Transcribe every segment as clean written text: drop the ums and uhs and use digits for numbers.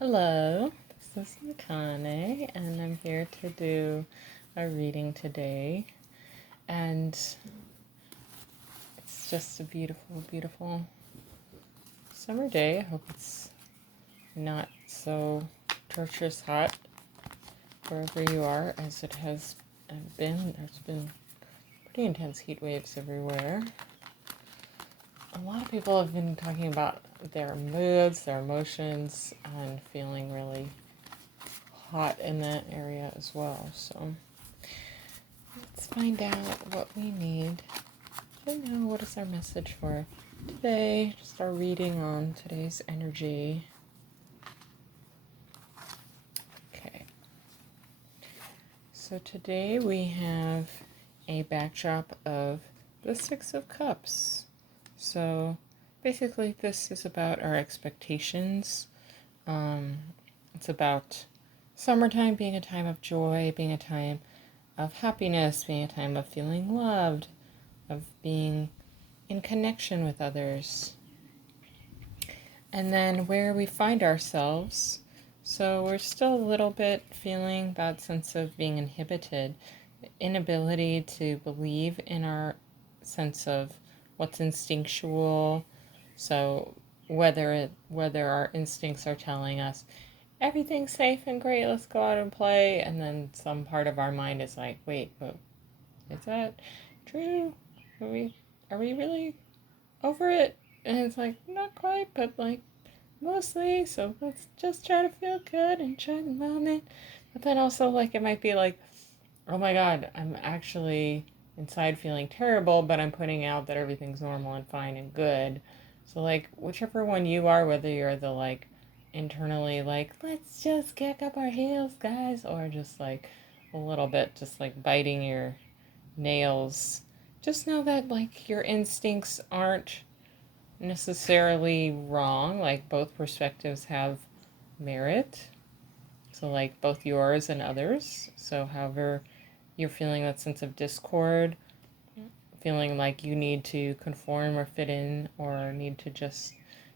Hello, this is Makané, and I'm here to do a reading today. And it's just a beautiful, beautiful summer day. I hope it's not so torturous hot wherever you are as it has been. There's been pretty intense heat waves everywhere. A lot of people have been talking about their moods, their emotions, and feeling really hot in that area as well. So let's find out what we need to know. What is our message for today? Just our reading on today's energy. Okay. So today we have a backdrop of the Six of Cups. So basically this is about our expectations. It's about summertime being a time of joy, being a time of happiness, being a time of feeling loved, of being in connection with others. And then where we find ourselves, so we're still a little bit feeling that sense of being inhibited, inability to believe in our sense of what's instinctual. So whether our instincts are telling us everything's safe and great, let's go out and play, and then some part of our mind is like, wait, but is that true? Are we really over it? And it's like, not quite, but like mostly. So let's just try to feel good, enjoy the moment. But then also, like, it might be like, oh my god, I'm actually inside feeling terrible, but I'm putting out that everything's normal and fine and good. So, like, whichever one you are, whether you're the like internally, like, let's just kick up our heels, guys, or just like a little bit, just like biting your nails, just know that like your instincts aren't necessarily wrong. Like both perspectives have merit. So like both yours and others. So however you're feeling that sense of discord, feeling like you need to conform or fit in or need to just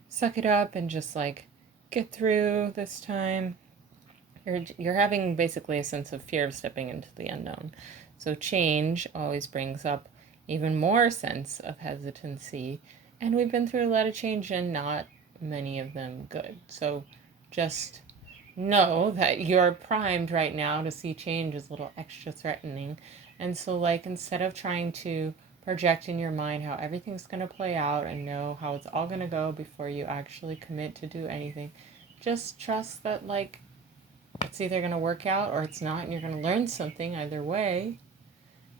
suck it up and just like get through this time. You're having basically a sense of fear of stepping into the unknown. So change always brings up even more sense of hesitancy. And we've been through a lot of change and not many of them good. So just know that you're primed right now to see change is a little extra threatening. And so, like, instead of trying to project in your mind how everything's going to play out and know how it's all going to go before you actually commit to do anything, just trust that, like, it's either going to work out or it's not, and you're going to learn something either way.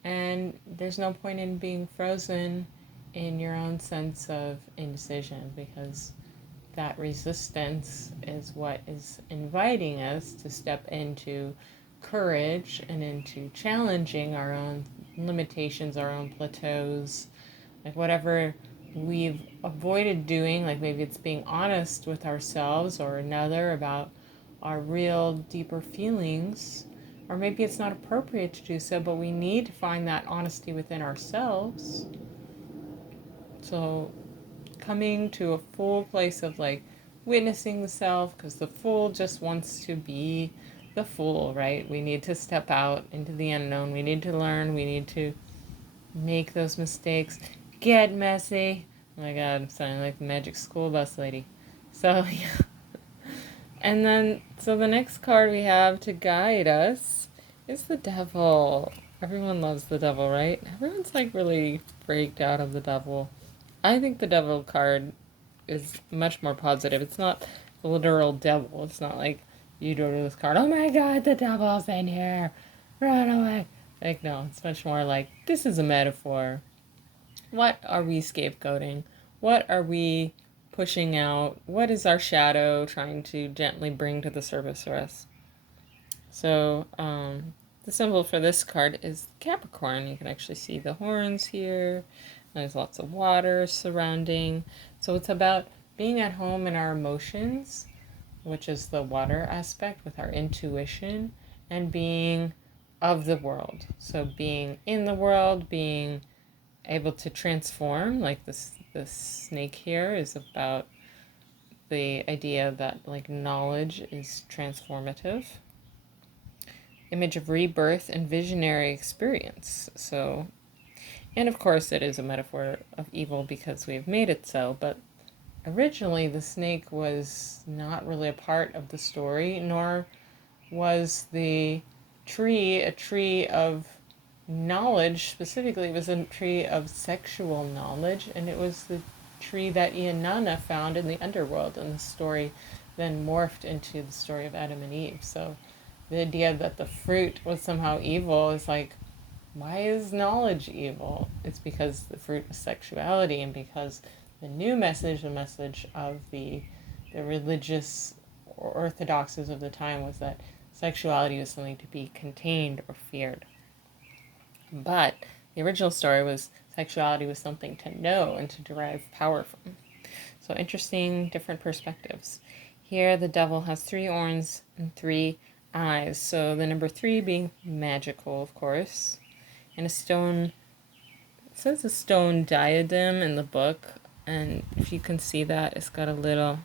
And there's no point in being frozen in your own sense of indecision, because that resistance is what is inviting us to step into courage and into challenging our own limitations, our own plateaus, like whatever we've avoided doing, like maybe it's being honest with ourselves or another about our real deeper feelings, or maybe it's not appropriate to do so, but we need to find that honesty within ourselves. So coming to a full place of like witnessing the self, because the fool just wants to be the fool, right? We need to step out into the unknown. We need to learn. We need to make those mistakes. Get messy. Oh my god, I'm sounding like the magic school bus lady. So, yeah. And then, so the next card we have to guide us is the devil. Everyone loves the devil, right? Everyone's like really freaked out of the devil. I think the devil card is much more positive. It's not the literal devil. It's not like you do this card, oh my god, the devil's in here, run away. Like, no, it's much more like, this is a metaphor. What are we scapegoating? What are we pushing out? What is our shadow trying to gently bring to the surface for us? So, the symbol for this card is Capricorn. You can actually see the horns here. There's lots of water surrounding. So it's about being at home in our emotions, which is the water aspect with our intuition, and being of the world. So being in the world, being able to transform, like this snake here is about the idea that like knowledge is transformative. Image of rebirth and visionary experience. So, and of course, it is a metaphor of evil because we've made it so, but originally the snake was not really a part of the story, nor was the tree a tree of knowledge. Specifically, it was a tree of sexual knowledge, and it was the tree that Inanna found in the underworld, and the story then morphed into the story of Adam and Eve. So the idea that the fruit was somehow evil is like, why is knowledge evil? It's because the fruit was sexuality, and because the new message, the message of the religious orthodoxies of the time, was that sexuality was something to be contained or feared. But the original story was sexuality was something to know and to derive power from. So interesting, different perspectives. Here the devil has 3 horns and 3 eyes. So the number 3 being magical, of course. And a stone, it says a stone diadem in the book. And if you can see that, it's got a little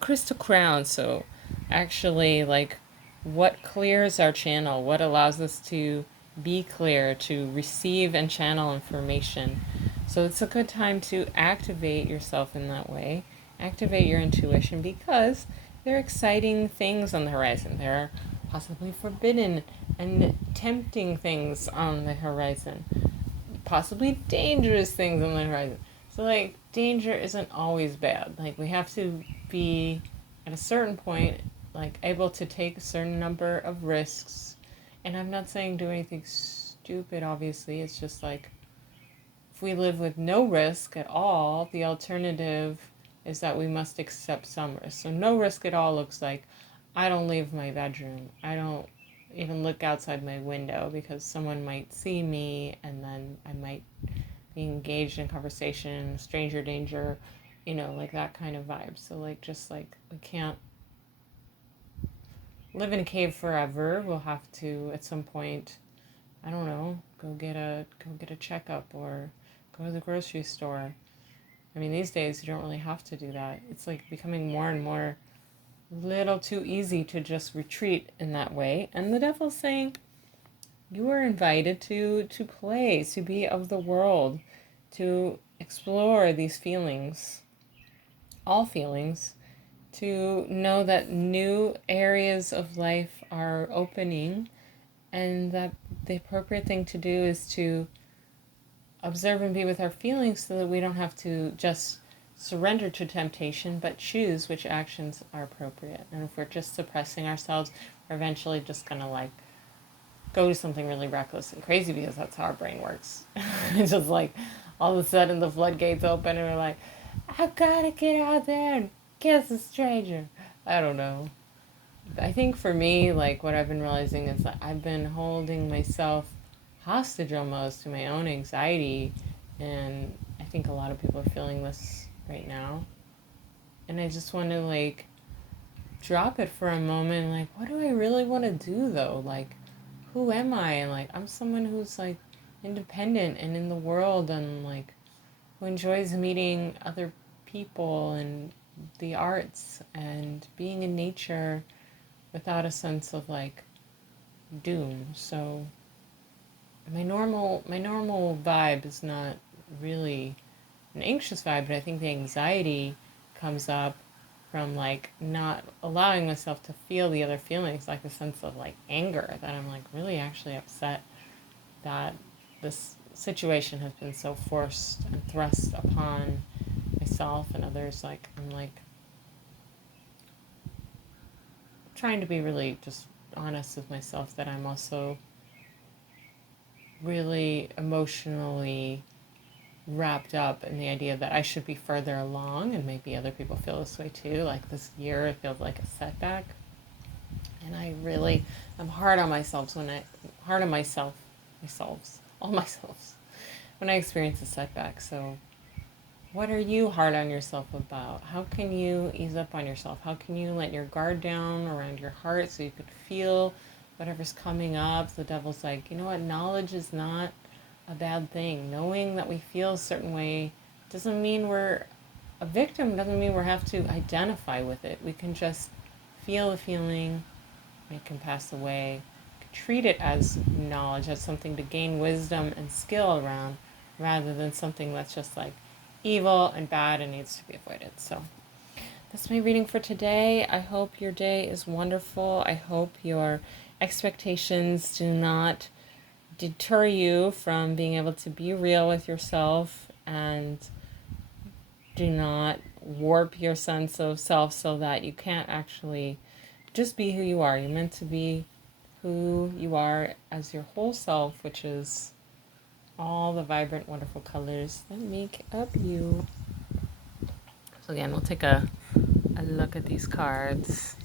crystal crown. So actually, like, what clears our channel, what allows us to be clear, to receive and channel information. So it's a good time to activate yourself in that way, activate your intuition, because there are exciting things on the horizon. There are possibly forbidden and tempting things on the horizon, possibly dangerous things on the horizon. So, like, danger isn't always bad. Like, we have to be, at a certain point, like, able to take a certain number of risks. And I'm not saying do anything stupid, obviously. It's just like, if we live with no risk at all, the alternative is that we must accept some risk. So no risk at all looks like, I don't leave my bedroom. I don't even look outside my window because someone might see me, and then I might be engaged in conversation, stranger danger, like that kind of vibe. So like, just like, we can't live in a cave forever. We'll have to at some point, I don't know, go get a checkup or go to the grocery store. I mean, these days you don't really have to do that. It's like becoming more and more little too easy to just retreat in that way. And the devil's saying, you are invited to play, to be of the world, to explore these feelings, all feelings, to know that new areas of life are opening, and that the appropriate thing to do is to observe and be with our feelings so that we don't have to just surrender to temptation, but choose which actions are appropriate. And if we're just suppressing ourselves, we're eventually just going to like go to something really reckless and crazy, because that's how our brain works. It's just like all of a sudden the floodgates open and we're like, I gotta get out there and kiss a stranger. I don't know. I think for me, like, what I've been realizing is that I've been holding myself hostage almost to my own anxiety, and I think a lot of people are feeling this right now. And I just want to like drop it for a moment. Like, what do I really want to do though? Like, who am I? And like, I'm someone who's like independent and in the world, and like who enjoys meeting other people and the arts and being in nature without a sense of like doom. So my normal vibe is not really an anxious vibe, but I think the anxiety comes up from like not allowing myself to feel the other feelings, like a sense of like anger, that I'm like really actually upset that this situation has been so forced and thrust upon myself and others. Like, I'm like trying to be really just honest with myself that I'm also really emotionally wrapped up in the idea that I should be further along, and maybe other people feel this way too. Like, this year it feels like a setback, and I really am hard on myself all myself when I experience a setback. So what are you hard on yourself about? How can you ease up on yourself? How can you let your guard down around your heart so you could feel whatever's coming up? The devil's like, you know what? Knowledge is not a bad thing. Knowing that we feel a certain way doesn't mean we're a victim doesn't mean we have to identify with it. We can just feel the feeling, it can pass away, treat it as knowledge, as something to gain wisdom and skill around, rather than something that's just like evil and bad and needs to be avoided. So that's my reading for today. I hope your day is wonderful. I hope your expectations do not deter you from being able to be real with yourself, and do not warp your sense of self so that you can't actually just be who you are. You're meant to be who you are as your whole self, which is all the vibrant, wonderful colors that make up you. So again, we'll take a look at these cards.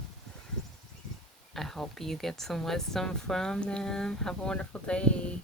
I hope you get some wisdom from them. Have a wonderful day.